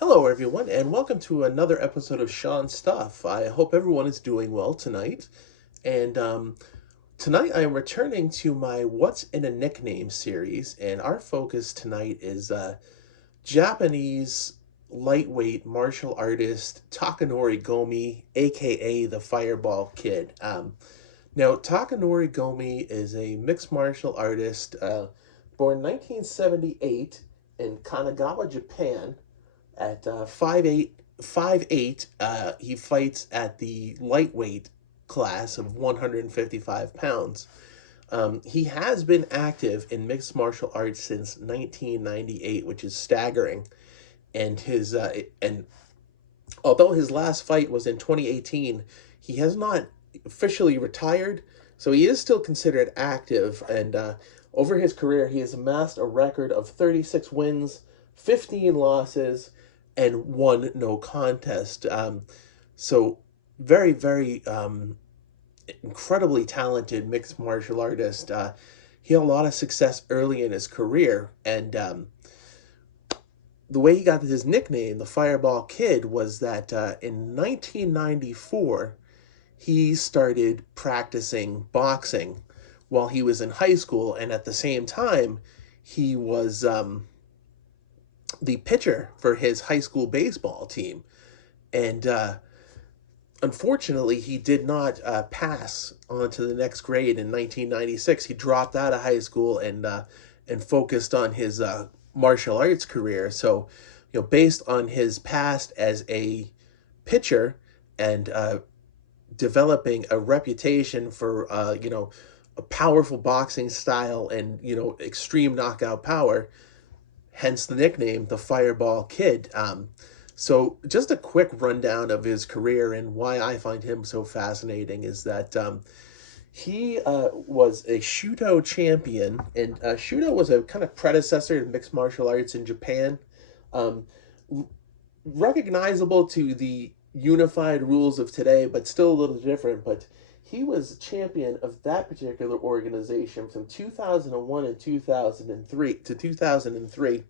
Hello, everyone, and welcome to another episode of Sean Stuff. I hope everyone is doing well tonight. And tonight I am returning to my What's in a Nickname series, and our focus tonight is Japanese lightweight martial artist Takanori Gomi, aka the Fireball Kid. Now, Takanori Gomi is a mixed martial artist born 1978 in Kanagawa, Japan at 5'8", he fights at the lightweight class of 155 pounds. He has been active in mixed martial arts since 1998, which is staggering. And although his last fight was in 2018, he has not officially retired, so he is still considered active. And over his career, he has amassed a record of 36 wins, 15 losses, and one no contest. So very, very incredibly talented mixed martial artist. He had a lot of success early in his career, and the way he got his nickname, the Fireball Kid, was that in 1994 he started practicing boxing while he was in high school, and at the same time he was the pitcher for his high school baseball team. And unfortunately, he did not pass on to the next grade in 1996. He dropped out of high school and focused on his martial arts career. So, based on his past as a pitcher and developing a reputation for a powerful boxing style and extreme knockout power, hence the nickname, the Fireball Kid. So, just a quick rundown of his career and why I find him so fascinating is that he was a Shudo champion, and Shudo was a kind of predecessor to mixed martial arts in Japan. Um, Recognizable to the unified rules of today, but still a little different. But he was champion of that particular organization from 2001 and 2003 to 2003.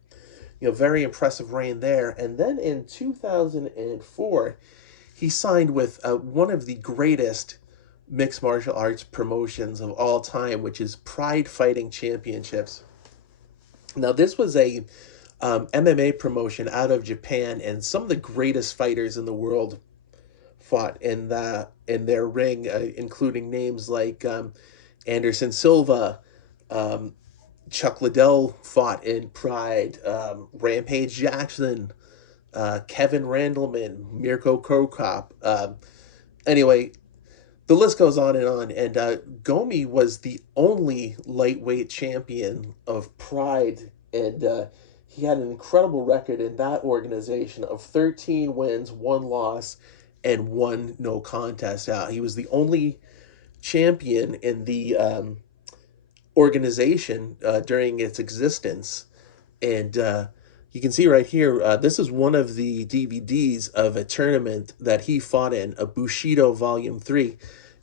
Very impressive reign there. And then in 2004, he signed with one of the greatest mixed martial arts promotions of all time, which is Pride Fighting Championships. Now, this was a MMA promotion out of Japan, and some of the greatest fighters in the world fought in their ring, including names like Anderson Silva. Chuck Liddell fought in Pride. Rampage Jackson, Kevin Randleman, Mirko Krokop. Anyway, the list goes on and on. And Gomi was the only lightweight champion of Pride, and he had an incredible record in that organization of 13 wins, one loss, and one no contest. He was the only champion in the organization during its existence. And you can see right here, this is one of the DVDs of a tournament that he fought in, a Bushido Volume 3.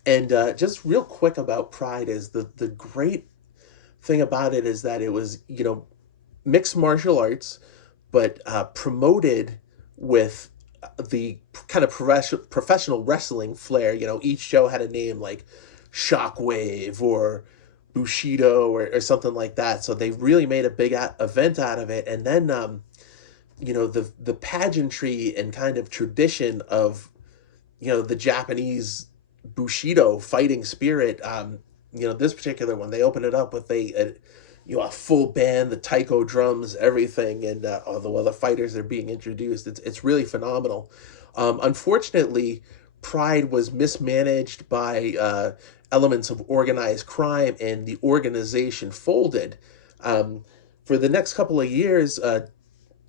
And just real quick about Pride is the great thing about it is that it was, mixed martial arts, but promoted with the kind of professional wrestling flair. Each show had a name like Shockwave or Bushido or something like that. So they really made a big event out of it. And then, the pageantry and kind of tradition of, the Japanese Bushido fighting spirit. This particular one, they open it up with a full band, the taiko drums, everything, and all the other fighters are being introduced. It's really phenomenal. Unfortunately, Pride was mismanaged by elements of organized crime, and the organization folded. For the next couple of years,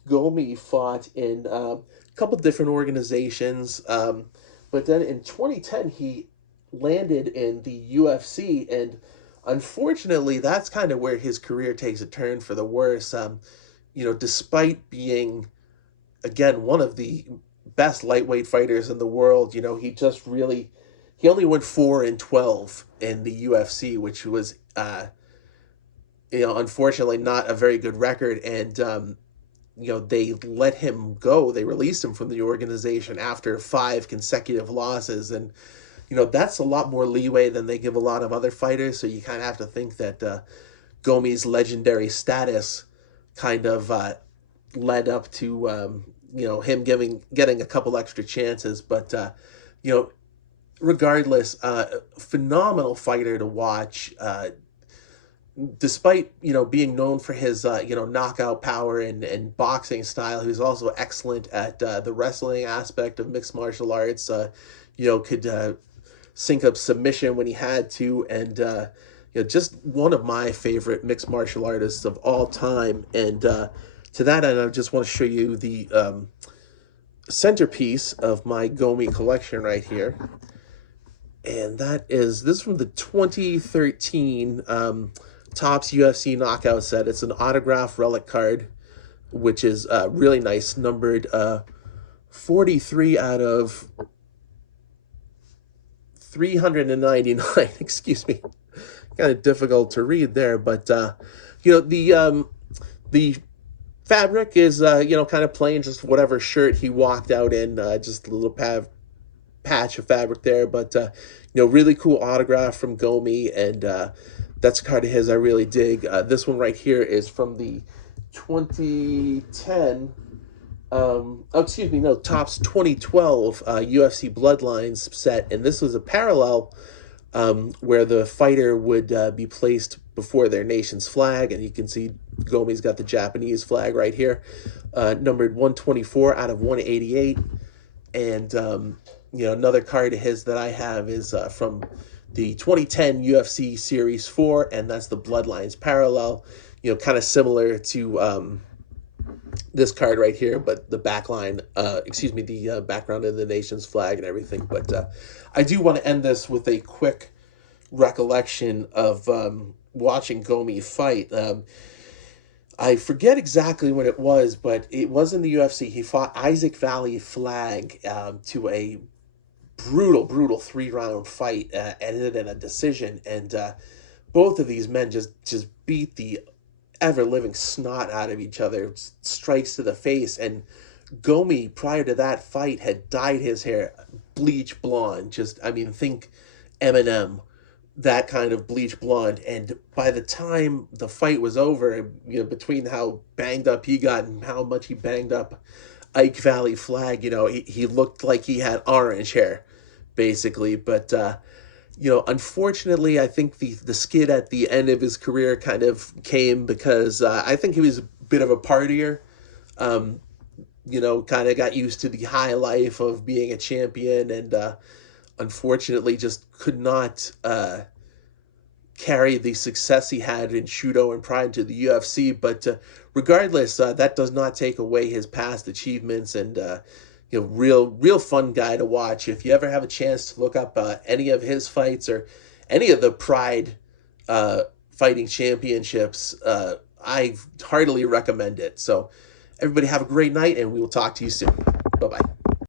Gomi fought in a couple different organizations, but then in 2010 he landed in the UFC, and unfortunately, that's kind of where his career takes a turn for the worse. Despite being, again, one of the best lightweight fighters in the world, he only went 4-12 in the UFC, which was, unfortunately not a very good record. And they let him go. They released him from the organization after 5 consecutive losses, and that's a lot more leeway than they give a lot of other fighters. So you kind of have to think that Gomi's legendary status kind of led up to him getting a couple extra chances. But you know, regardless, phenomenal fighter to watch. Despite being known for his knockout power and boxing style, he was also excellent at the wrestling aspect of mixed martial arts. Could sync up submission when he had to, and just one of my favorite mixed martial artists of all time. And to that end, I just want to show you the centerpiece of my Gomi collection right here, and this is from the 2013 Topps UFC knockout set. It's an autograph relic card, which is really nice, numbered 43 out of 399. Excuse me, kind of difficult to read there, but the fabric is kind of plain, just whatever shirt he walked out in, just a little patch of fabric there, but really cool autograph from Gomi, and that's a card of his I really dig. This one right here is from the 2010, Topps 2012 UFC Bloodlines set, and this was a parallel where the fighter would be placed before their nation's flag, and you can see Gomi's got the Japanese flag right here, numbered 124 out of 188, and another card of his that I have is from the 2010 UFC Series 4, and that's the Bloodlines parallel, kind of similar to this card right here, but the backline, the background of the nation's flag and everything. But I do want to end this with a quick recollection of watching Gomi fight. I forget exactly when it was, but it was in the UFC. He fought Isaac Valley Flag to a brutal 3-round fight, ended in a decision, and both of these men just beat the ever-living snot out of each other, strikes to the face. And Gomi, prior to that fight, had dyed his hair bleach blonde. Think Eminem, that kind of bleach blonde. And by the time the fight was over, between how banged up he got and how much he banged up Ike Valley Flag, he looked like he had orange hair, basically. But unfortunately, I think the skid at the end of his career kind of came because I think he was a bit of a partier. Kind of got used to the high life of being a champion, and unfortunately just could not carry the success he had in Shudo and prior to the UFC. But regardless, that does not take away his past achievements, and real fun guy to watch. If you ever have a chance to look up any of his fights or any of the Pride fighting championships, I heartily recommend it. So everybody have a great night, and we will talk to you soon. Bye-bye.